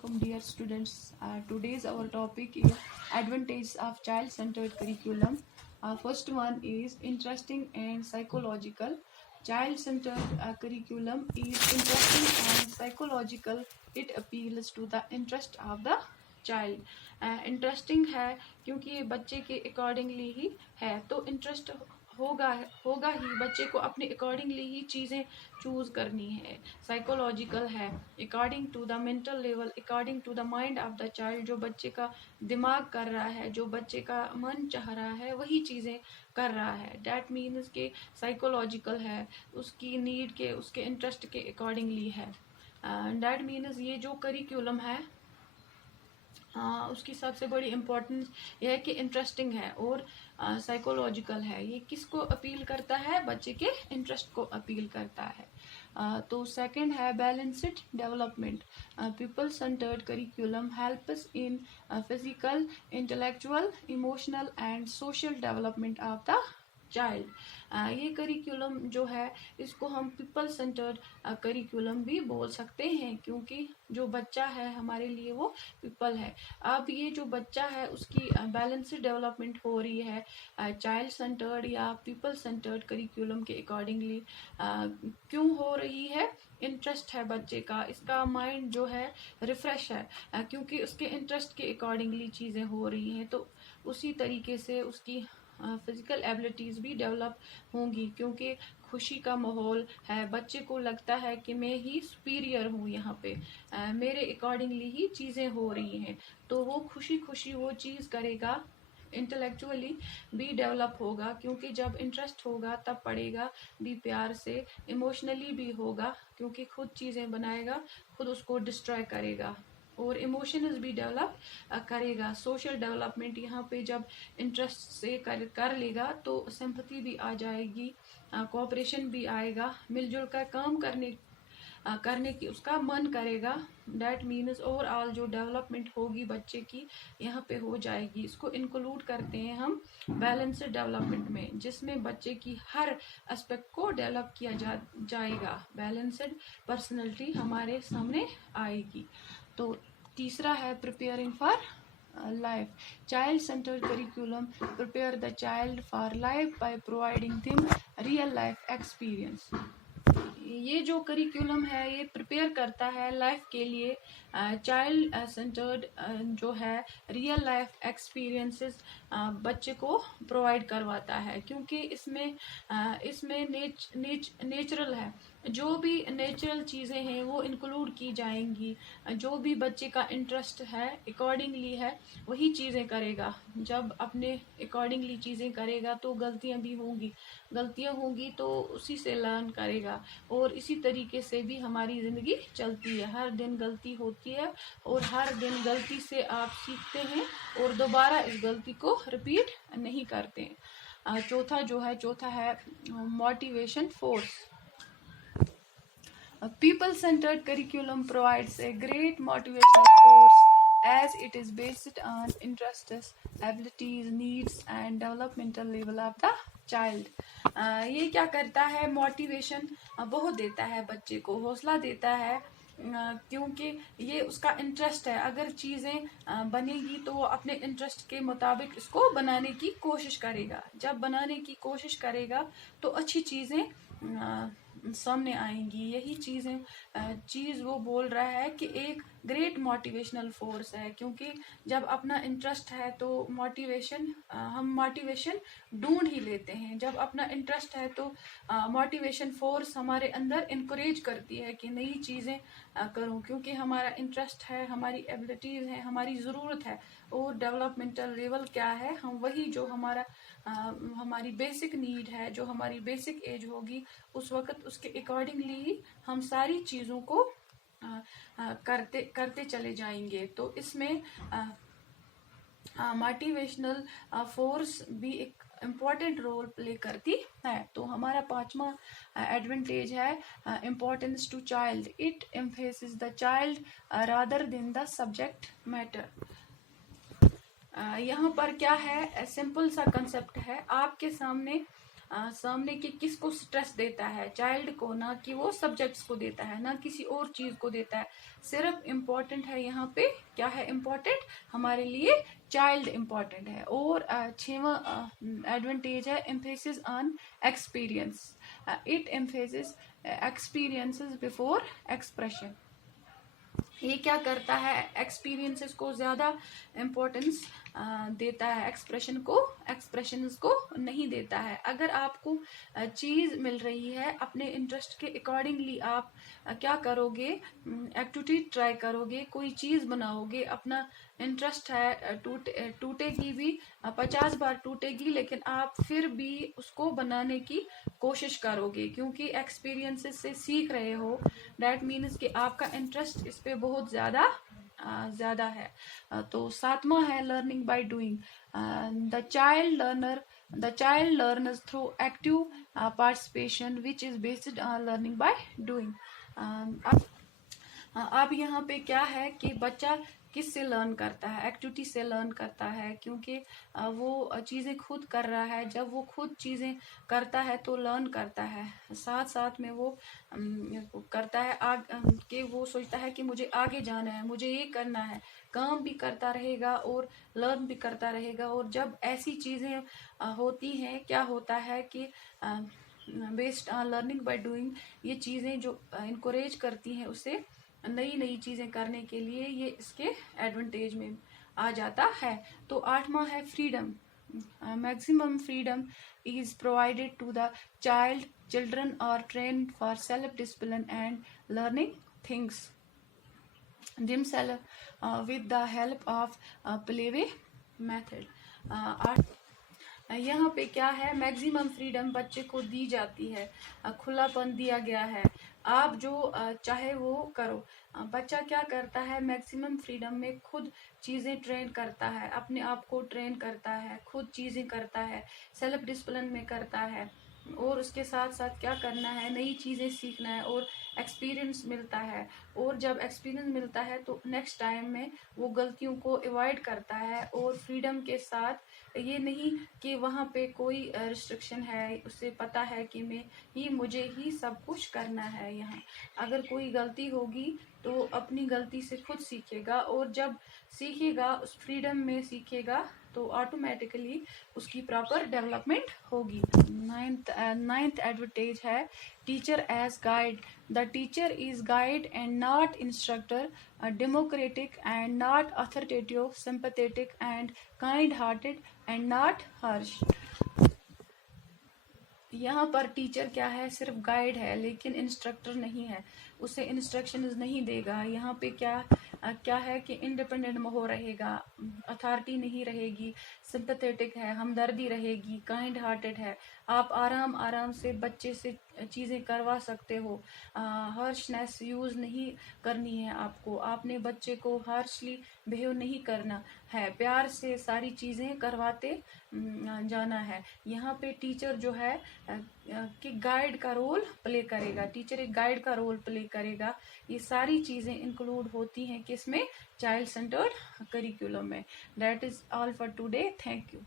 Assalamualaikum dear students. Today's our topic is advantages of child-centered curriculum. First one is interesting and psychological. Child-centered curriculum is interesting and psychological. It appeals to the interest of the child. Interesting है क्योंकि ये बच्चे के accordingly ही है, तो interest होगा होगा ही, बच्चे को अपने अकॉर्डिंगली ही चीज़ें चूज करनी है. साइकोलॉजिकल है, according to the mental level, according to the mind of the child. जो बच्चे का दिमाग कर रहा है, जो बच्चे का मन चाह रहा है, वही चीज़ें कर रहा है. डैट मीन्स के साइकोलॉजिकल है, उसकी नीड के, उसके इंटरेस्ट के अकॉर्डिंगली है. डैट मीन्स ये जो करिकुलम है उसकी सबसे बड़ी इम्पोर्टेंस यह है कि इंटरेस्टिंग है और साइकोलॉजिकल है. ये किसको अपील करता है? बच्चे के इंटरेस्ट को अपील करता है. तो सेकंड है balanced development. People centred curriculum helps in physical, intellectual, emotional and social development of the child. ये करिकुलम जो है इसको हम पीपल सेंटर्ड करिकुलम भी बोल सकते हैं, क्योंकि जो बच्चा है हमारे लिए वो पीपल है. अब ये जो बच्चा है उसकी बैलेंस्ड डेवलपमेंट हो रही है चाइल्ड सेंटर्ड या पीपल सेंटर्ड करिकुलम के अकॉर्डिंगली. क्यों हो रही है? इंटरेस्ट है बच्चे का, इसका माइंड जो है रिफ्रेश है क्योंकि उसके इंटरेस्ट के अकॉर्डिंगली चीज़ें हो रही हैं. तो उसी तरीके से उसकी फिजिकल एबिलिटीज भी डेवलप होंगी, क्योंकि खुशी का माहौल है. बच्चे को लगता है कि मैं ही सुपीरियर हूँ, यहाँ पे मेरे अकॉर्डिंगली ही चीज़ें हो रही हैं, तो वो खुशी खुशी वो चीज़ करेगा. इंटेलेक्चुअली भी डेवलप होगा, क्योंकि जब इंटरेस्ट होगा तब पढ़ेगा भी प्यार से. इमोशनली भी होगा, क्योंकि खुद चीज़ें बनाएगा, खुद उसको डिस्ट्रॉय करेगा. और इमोशंस भी डेवलप करेगा. सोशल डेवलपमेंट यहाँ पे जब इंटरेस्ट से कर लेगा तो सिंपैथी भी आ जाएगी, कोऑपरेशन भी आएगा, मिलजुल कर काम करने की उसका मन करेगा. डैट मीन्स ओवरऑल जो डेवलपमेंट होगी बच्चे की यहाँ पे हो जाएगी. इसको इंक्लूड करते हैं हम बैलेंस्ड डेवलपमेंट में, जिसमें बच्चे की हर एस्पेक्ट को डेवलप किया जाएगा. बैलेंस्ड पर्सनैलिटी हमारे सामने आएगी. तो तीसरा है preparing for life. Child centred curriculum prepare the child for life by providing them real life experience. ये जो करिकुलम है ये प्रिपेयर करता है लाइफ के लिए. चाइल्ड सेंटर्ड जो है रियल लाइफ एक्सपीरियंसेस बच्चे को प्रोवाइड करवाता है, क्योंकि इसमें नेचुरल है. जो भी नेचुरल चीज़ें हैं वो इंक्लूड की जाएंगी. जो भी बच्चे का इंटरेस्ट है अकॉर्डिंगली है वही चीज़ें करेगा. जब अपने अकॉर्डिंगली चीज़ें करेगा तो गलतियाँ होंगी तो उसी से लर्न करेगा. और इसी तरीके से भी हमारी ज़िंदगी चलती है. हर दिन गलती होती है और हर दिन गलती से आप सीखते हैं और दोबारा इस गलती को रिपीट नहीं करते हैं. चौथा है motivation force. A people-centered curriculum provides a great motivational force as it is based on interests, abilities, needs and developmental level of the child. ये क्या करता है? मोटिवेशन बहुत देता है बच्चे को, हौसला देता है, क्योंकि ये उसका इंटरेस्ट है. अगर चीज़ें बनेगी तो वो अपने इंटरेस्ट के मुताबिक इसको बनाने की कोशिश करेगा. जब बनाने की कोशिश करेगा तो अच्छी चीज़ें सामने आएंगी. यही चीज़ वो बोल रहा है कि एक ग्रेट मोटिवेशनल फोर्स है, क्योंकि जब अपना इंटरेस्ट है तो हम मोटिवेशन ढूंढ ही लेते हैं. जब अपना इंटरेस्ट है तो मोटिवेशन फोर्स हमारे अंदर इनकरेज करती है कि नई चीज़ें करूं, क्योंकि हमारा इंटरेस्ट है, हमारी एबिलिटीज़ हैं, हमारी ज़रूरत है. और डेवलपमेंटल लेवल क्या है? हम वही जो हमारी बेसिक नीड है, जो हमारी बेसिक एज होगी उस वक्त उसके अकॉर्डिंगली ही हम सारी चीज़ों को करते चले जाएंगे. तो इसमें मोटिवेशनल फोर्स भी एक इम्पॉर्टेंट रोल प्ले करती है. तो हमारा पांचवा एडवांटेज है importance to child. It emphasis the child rather than the subject matter. यहाँ पर क्या है? सिंपल सा कंसेप्ट है. आपके सामने सामने के किसको स्ट्रेस देता है, चाइल्ड को, ना कि वो सब्जेक्ट्स को देता है, ना किसी और चीज को देता है। सिर्फ इम्पोर्टेंट है यहाँ पे, क्या है इम्पोर्टेंट हमारे लिए, चाइल्ड इम्पोर्टेंट है। और 6वां एडवांटेज है emphasis on experience, it emphasis experiences before expression. ये क्या करता है, एक्सपीरियंसेस को ज्यादा इम्पोर्टेंस देता है, एक्सप्रेशंस को नहीं देता है। अगर आपको चीज मिल रही है, अपने इंटरेस्ट के अकॉर्डिंगली आप क्या करोगे, एक्टिविटी ट्राई करोगे, कोई चीज बनाओगे, अपना इंटरेस्ट है, टूटेगी भी, 50 बार टूटेगी, लेकिन आप फिर भी उसको बनाने की कोशिश करोगे, क्योंकि एक्सपीरियंसेस से सीख रहे हो। डैट मीन्स कि आपका इंटरेस्ट इस पे बहुत ज्यादा है। तो 7वां है learning by doing. The child learners through active participation which is based on learning by doing. अब यहाँ पे क्या है कि बच्चा किस से लर्न करता है, एक्टिविटी से लर्न करता है, क्योंकि वो चीजें खुद कर रहा है। जब वो खुद चीजें करता है तो लर्न करता है, साथ साथ में वो करता है कि वो सोचता है कि मुझे आगे जाना है, मुझे ये करना है, काम भी करता रहेगा और लर्न भी करता रहेगा। और जब ऐसी चीजें होती हैं, क्या होता है कि based on learning by doing, ये चीजें जो इनकरेज करती हैं उसे नई नई चीजें करने के लिए, ये इसके एडवांटेज में आ जाता है। तो 8वां है freedom. Maximum freedom is provided to the children are trained for self discipline and learning things themselves with the help of playway method। यहाँ पे क्या है, मैक्सिमम फ्रीडम बच्चे को दी जाती है, खुलापन दिया गया है, आप जो चाहे वो करो। बच्चा क्या करता है, मैक्सिमम फ्रीडम में खुद चीजें ट्रेन करता है, अपने आप को ट्रेन करता है, खुद चीजें करता है, सेल्फ डिसिप्लिन में करता है, और उसके साथ साथ क्या करना है, नई चीजें सीखना है, और एक्सपीरियंस मिलता है। और जब एक्सपीरियंस मिलता है तो नेक्स्ट टाइम में वो गलतियों को अवॉइड करता है। और फ्रीडम के साथ ये नहीं कि वहाँ पे कोई रिस्ट्रिक्शन है, उसे पता है कि मुझे ही सब कुछ करना है। यहाँ अगर कोई गलती होगी तो अपनी गलती से खुद सीखेगा, और जब सीखेगा उस फ्रीडम में सीखेगा तो ऑटोमेटिकली उसकी प्रॉपर डेवलपमेंट होगी। नाइन्थ एडवांटेज है teacher as guide. The teacher is guide and not instructor, democratic and not authoritative, sympathetic and kind hearted and not harsh. यहाँ पर टीचर क्या है, सिर्फ गाइड है, लेकिन इंस्ट्रक्टर नहीं है, उसे इंस्ट्रक्शंस नहीं देगा। यहाँ पे क्या है कि इंडिपेंडेंट हो रहेगा, अथॉरिटी नहीं रहेगी, सिंपैथेटिक है, हमदर्दी रहेगी, काइंड हार्टेड है, आप आराम से बच्चे से चीजें करवा सकते हो। हार्शनेस यूज नहीं करनी है आपको, आपने बच्चे को हार्शली बिहेव नहीं करना है, प्यार से सारी चीजें करवाते जाना है। यहाँ पे टीचर जो है कि गाइड का रोल प्ले करेगा, टीचर एक गाइड का रोल प्ले करेगा। ये सारी चीजें इंक्लूड होती हैं किसमें, चाइल्ड सेंटर्ड करिकुलम में। That is all for today, thank you.